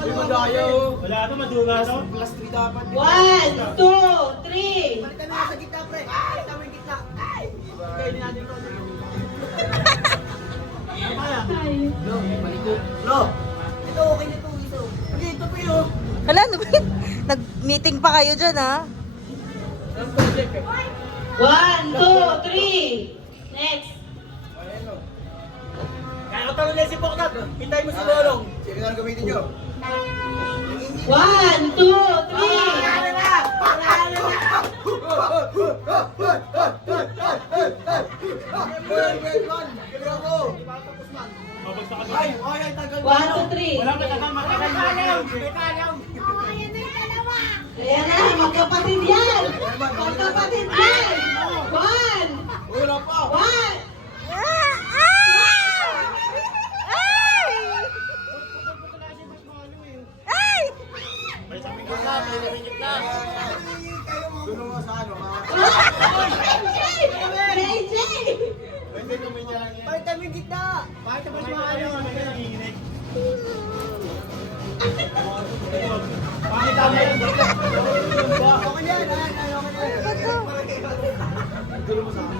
Madaya oh. Wala na, madunga no? Plus 3 dapat. 1, 2, 3. Balikan na sa gitna, pre. Balikan mo yung gitna. Kainin natin ito. Ano kaya? Lo, balik ko. Lo! Ito, okay na ito. Okay, ito pa yun. Hala, nag-meeting pa kayo dyan, ha? Ang project eh. 1, 2, 3. Next. Kaya ka tanong si Poknat, hintay mo si Lolong. Sige na gamitin nyo. 1, 2, 3. Babagsak ka Ay, doon. ay, tagal. 1, 2, 3. Wala ka tagal, matagal. Ayan na, magkapatid yan. Magkapatid yan. 1, Wala pa. 1. May sabi ka na, may narinig na. Doon mo sa ano, mga... JJ! Pwede kami niya lang yan. Bakit kami gitna? Bakit ka mas maano? May nanginginig. Bakit kami yan? Okay na yan, okay na yan. Doon mo sa akin.